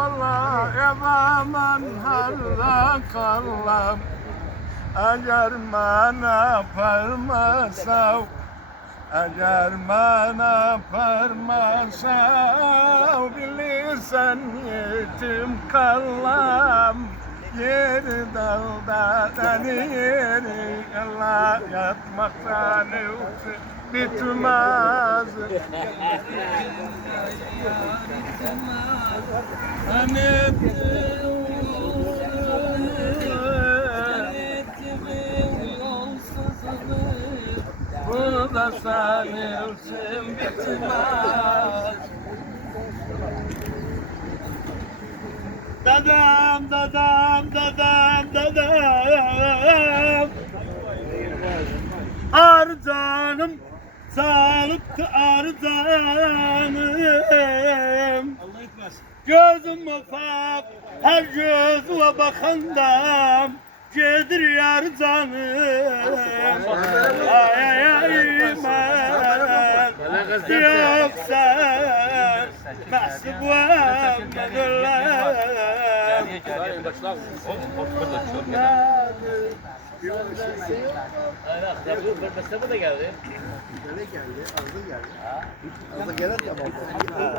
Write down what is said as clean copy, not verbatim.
vallahi yaman harra kallam agar mana parmasa agar mana parmasa bilirsen yetim kallam yeri dalda yeri Allah yatmaktan bitmez. Bu da sanırsın bitmez. Dadam dadam dadam dadam Arcanım sağlıklı arcanım gözüm ufak her gözüme bakandam gedir yar canım ay ay ay man yoksa mahsubuam Bu da geldi. Geldi, azı geldi. Azı gelir ya baba.